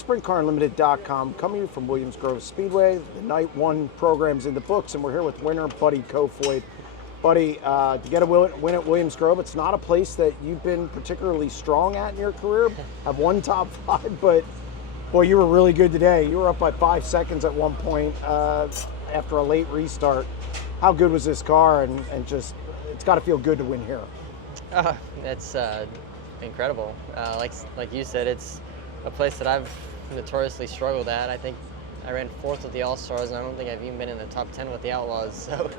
SprintCarUnlimited.com, coming to you from Williams Grove Speedway. The Night 1 program's in the books, and we're here with winner Buddy Kofoid. Buddy, to get a win at Williams Grove, it's not a place that you've been particularly strong at in your career. Have won top 5, but boy, you were really good today. You were up by 5 seconds at one point after a late restart. How good was this car? And just, it's got to feel good to win here. It's incredible. Like you said, it's a place that I've notoriously struggled at. I think I ran 4th with the All-Stars, and I don't think I've even been in the top 10 with the Outlaws. So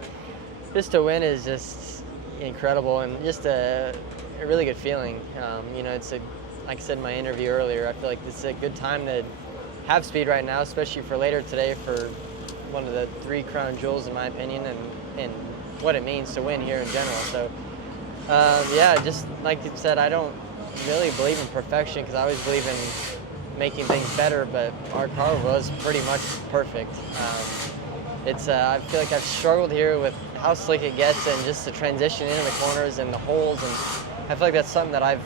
just to win is just incredible, and just a really good feeling. You know, like I said in my interview earlier, I feel like this is a good time to have speed right now, especially for later today for one of the 3 crown jewels, in my opinion, and what it means to win here in general. So yeah, just like you said, I don't really believe in perfection because I always believe in making things better, but our car was pretty much perfect. I feel like I've struggled here with how slick it gets and just the transition into the corners and the holes, and I feel like that's something that I've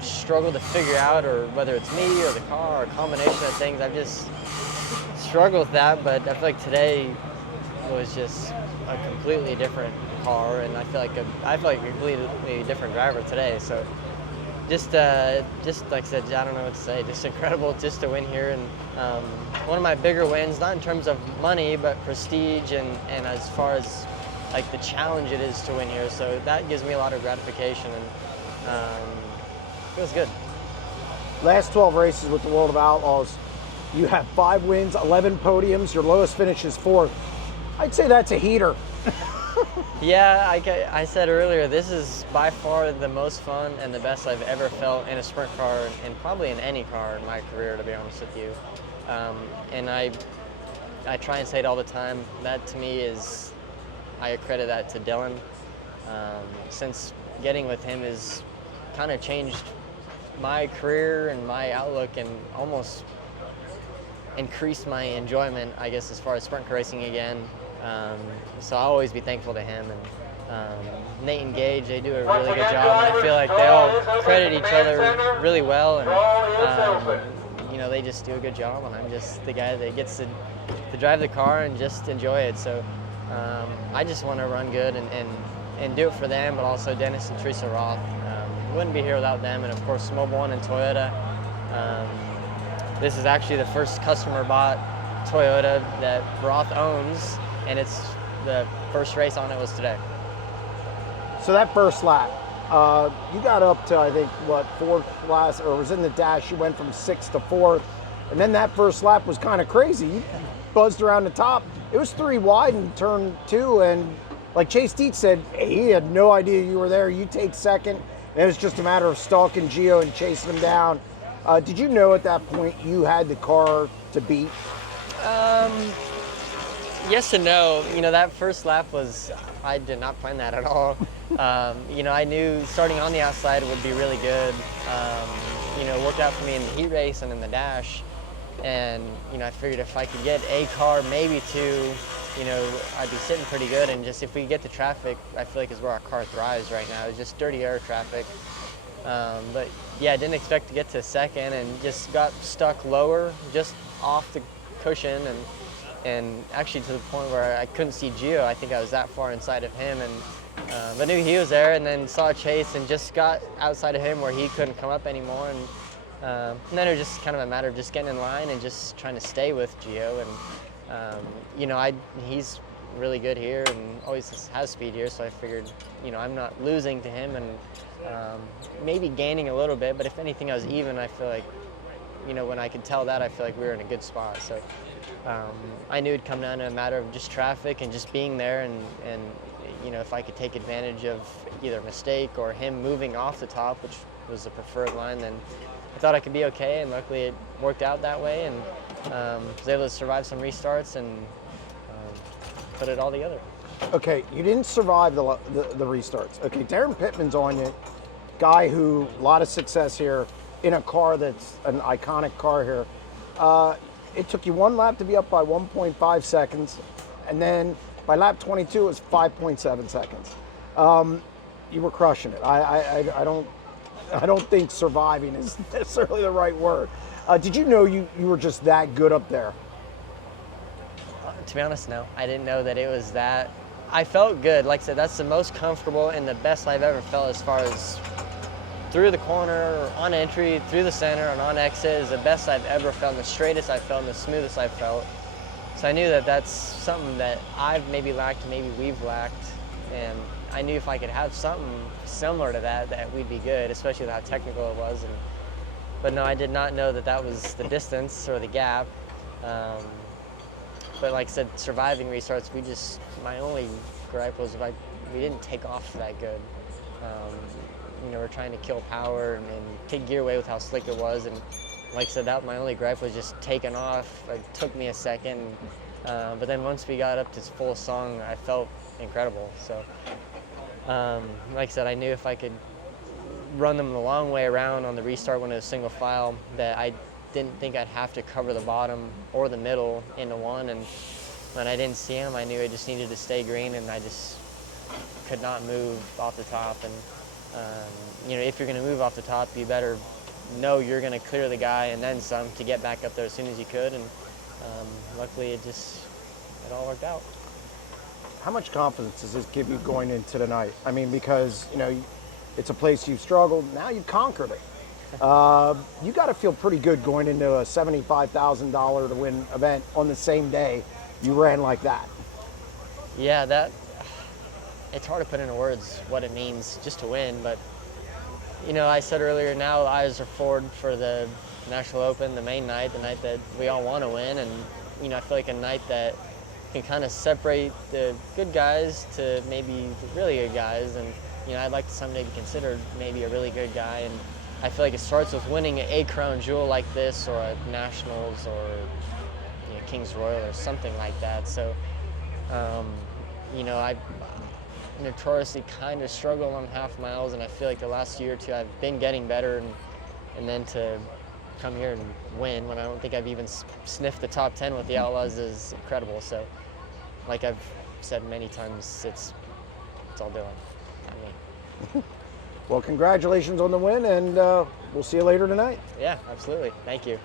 struggled to figure out, or whether it's me or the car or a combination of things. I've just struggled with that, but I feel like today was just a completely different car, and I feel like a completely different driver today. So just like I said, I don't know what to say. Just incredible just to win here, and one of my bigger wins, not in terms of money, but prestige, and as far as like the challenge it is to win here. So that gives me a lot of gratification, and feels good. Last 12 races with the World of Outlaws, you have 5 wins, 11 podiums. Your lowest finish is 4th. I'd say that's a heater. Yeah, I said earlier, this is by far the most fun and the best I've ever felt in a sprint car, and probably in any car in my career, to be honest with you. And I try and say it all the time. That to me is, I accredit that to Dylan. Since getting with him has kind of changed my career and my outlook, and almost increased my enjoyment, I guess, as far as sprint car racing again. So I'll always be thankful to him, and Nate and Gage, they do a really good job, and I feel like they all credit each other really well, and you know, they just do a good job, and I'm just the guy that gets to drive the car and just enjoy it. So I just want to run good and do it for them, but also Dennis and Teresa Roth. Wouldn't be here without them, and of course Mobile One and Toyota. This is actually the first customer-bought Toyota that Roth owns, and it's the first race on it was today. So that first lap, you got up to, I think, what, 4th last, or was in the dash, you went from 6th to 4th, and then that first lap was kind of crazy. You buzzed around the top. It was 3 wide in turn 2, and like Chase Dietz said, he had no idea you were there. You take 2nd, and it was just a matter of stalking Gio and chasing him down. Did you know at that point you had the car to beat? Yes and no. You know, that first lap was, I did not plan that at all. You know, I knew starting on the outside would be really good. You know, it worked out for me in the heat race and in the dash. And, you know, I figured if I could get a car, maybe 2, you know, I'd be sitting pretty good. And just if we get to traffic, I feel like is where our car thrives right now. It's just dirty air traffic. But yeah, I didn't expect to get to 2nd, and just got stuck lower, just off the cushion, and actually to the point where I couldn't see Gio. I think I was that far inside of him, and but knew he was there, and then saw Chase and just got outside of him where he couldn't come up anymore, and then it was just kind of a matter of just getting in line and just trying to stay with Gio. And you know, he's really good here and always has speed here, so I figured, you know, I'm not losing to him, and maybe gaining a little bit, but if anything I was even. I feel like, you know, when I could tell that, I feel like we were in a good spot. So I knew it'd come down to a matter of just traffic and just being there, and you know, if I could take advantage of either a mistake or him moving off the top, which was the preferred line, then I thought I could be okay, and luckily it worked out that way, and was able to survive some restarts and put it all together. Okay, you didn't survive the restarts. Okay, Darren Pittman's on you, guy who, a lot of success here in a car that's an iconic car here. It took you 1 lap to be up by 1.5 seconds, and then by lap 22 it was 5.7 seconds. You were crushing it. I don't think surviving is necessarily the right word. Did you know you were just that good up there? To be honest, no. I didn't know that it was that. I felt good. Like I said, that's the most comfortable and the best I've ever felt as far as through the corner, on entry, through the center, and on exit is the best I've ever felt, the straightest I've felt, and the smoothest I've felt. So I knew that that's something that I've maybe lacked, maybe we've lacked, and I knew if I could have something similar to that, that we'd be good, especially with how technical it was. But no, I did not know that that was the distance or the gap. But like I said, surviving restarts, my only gripe was we didn't take off that good. We're trying to kill power and take gear away with how slick it was. And like I said, my only gripe was just taking off. It took me a second. But then once we got up to full song, I felt incredible. So like I said, I knew if I could run them the long way around on the restart when it was single file, that I didn't think I'd have to cover the bottom or the middle into one. And when I didn't see him, I knew I just needed to stay green, and I just could not move off the top. And if you're going to move off the top, you better know you're going to clear the guy and then some to get back up there as soon as you could. And luckily, it all worked out. How much confidence does this give you going into the night? I mean, because it's a place you've struggled. Now you've conquered it. You got to feel pretty good going into a $75,000 to win event on the same day you ran like that. Yeah, it's hard to put into words what it means just to win, but I said earlier, now eyes are forward for the National Open, the main night, the night that we all want to win, and I feel like a night that can kind of separate the good guys to maybe the really good guys, and I'd like to someday be considered maybe a really good guy, and I feel like it starts with winning a crown jewel like this, or a Nationals, or Kings Royal, or something like that. So, I notoriously kind of struggle on half miles, and I feel like the last year or two I've been getting better, and then to come here and win when I don't think I've even sniffed the top 10 with the Outlaws is incredible. So, like I've said many times, it's all Dylan, not me. Well, congratulations on the win, and we'll see you later tonight. Yeah, absolutely. Thank you.